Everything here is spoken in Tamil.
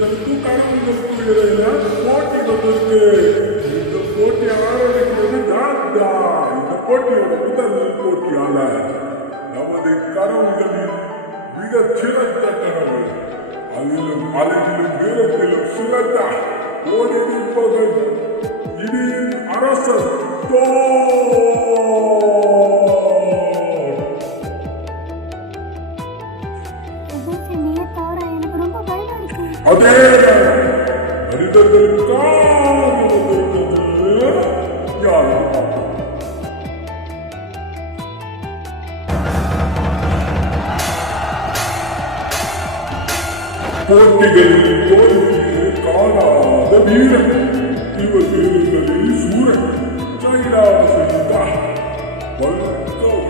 கடவுளுக்கு இடையில போட்டி வந்திருக்கு. இந்த போட்டி ஆரம்பிக்கிறது நான் தான். இந்த போட்டியோட முதல் போட்டியாளர் நமது கடவுள்களின் மிகச் சிறந்த கடவுள், அதிலும் அழகிலும் வீரத்திலும் சிறந்த ஓடி நிற்பவன் இடியின் அரசர் அதே மனிதர்களுக்காக போட்டிகளில் தோல்வியை காணாத வீரன், இவர் வீரர்களில் சூரன், கைலாசம் வழக்கம்